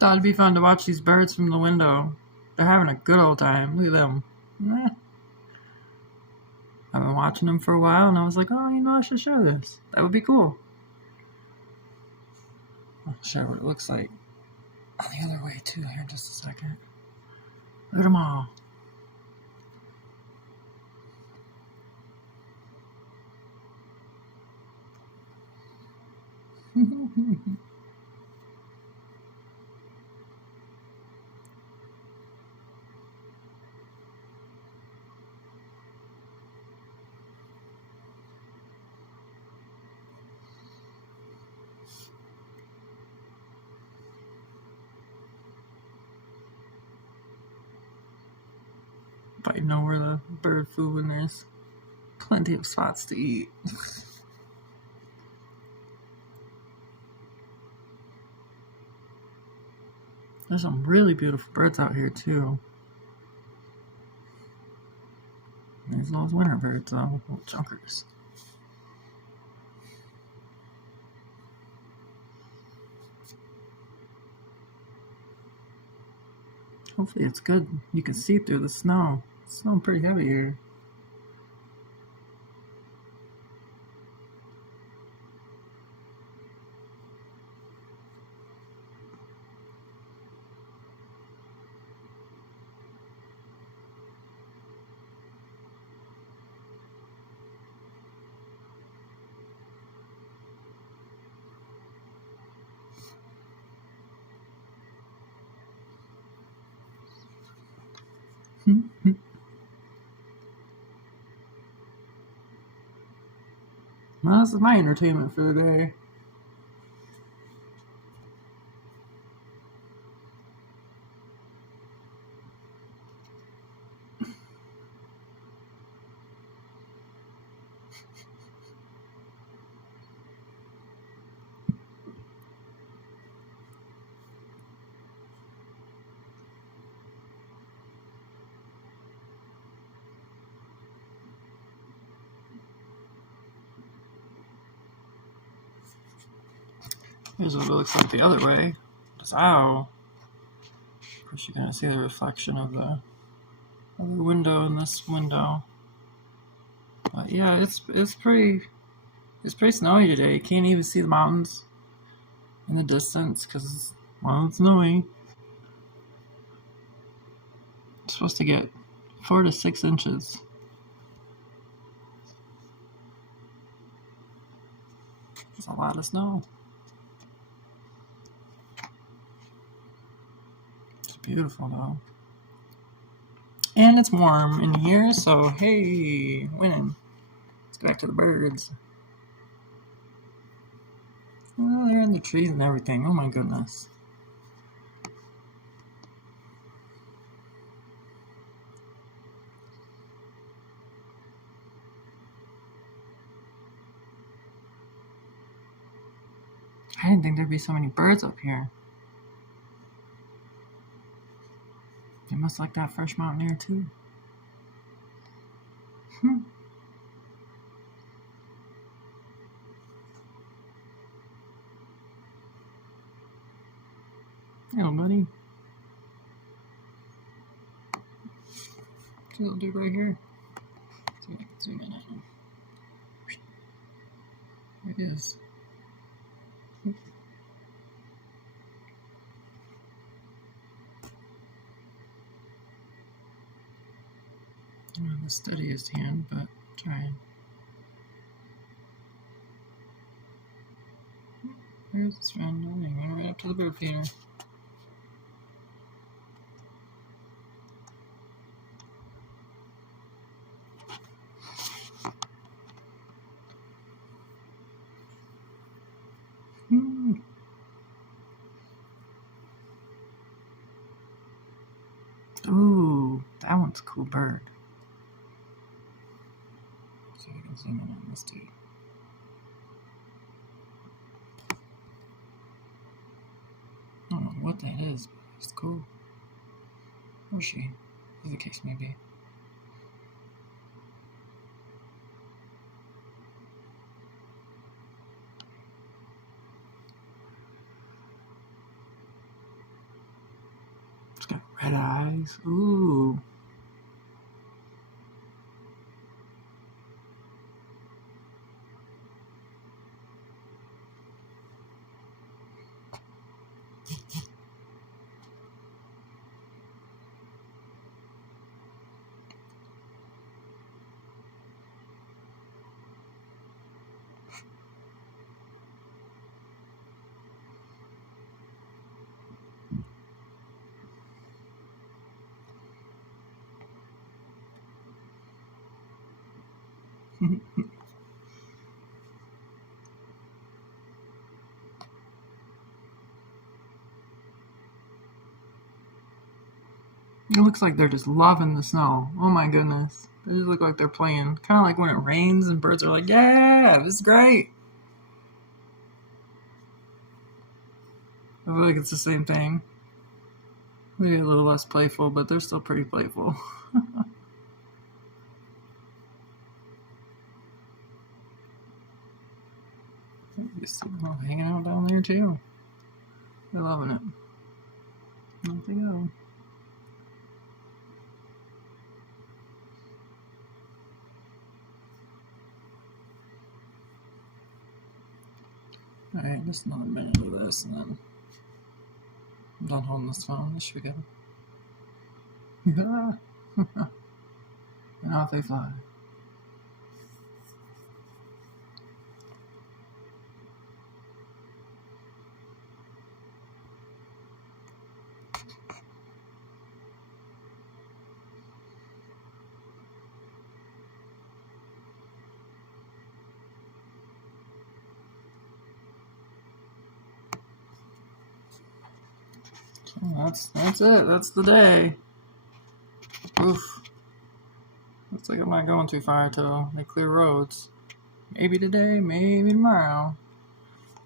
Thought it'd be fun to watch these birds from the window. They're having a good old time. Look at them. I've been watching them for a while, and I was like, oh, I should show this. That would be cool. I'll show what it looks like on the other way, too, here in just a second. Look at them all. If I know where the bird food when there's plenty of spots to eat. There's some really beautiful birds out here too. There's those winter birds though, little chunkers. Hopefully it's good. You can see through the snow. It's snowing pretty heavy here. Well, this is my entertainment for the day. Here's what it looks like the other way. Just ow. Of course, you're gonna see the reflection of the other window in this window. But yeah, it's pretty snowy today. You can't even see the mountains in the distance because it's snowy. It's supposed to get 4 to 6 inches. It's a lot of snow. It's beautiful though. And it's warm in here, so hey, winning. Let's go back to the birds. Oh, they're in the trees and everything. Oh my goodness. I didn't think there'd be so many birds up here. They must like that fresh mountain air too. Hello, buddy. See a little dude right here. See if I can zoom in on him. There it is. I don't have the steadiest hand, but trying. Here's his friend. Oh, he went right up to the bird feeder. Ooh, that one's a cool bird. See if I can zoom in on this dude. I don't know what that is, but it's cool. Or she, as the case may be. Red eyes. Ooh. It looks like they're just loving the snow. Oh my goodness. They just look like they're playing. Kind of like when it rains and birds are like, yeah, this is great. I feel like it's the same thing. Maybe a little less playful, but they're still pretty playful. You're still hanging out down there too. They're loving it. Off they go. Alright, just another minute of this and then I'm done holding this phone. This should be good. And off they fly. That's it. That's the day. Oof. Looks like I'm not going too far till they clear roads. Maybe today, maybe tomorrow.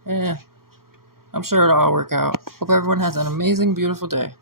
I'm sure it'll all work out. Hope everyone has an amazing, beautiful day.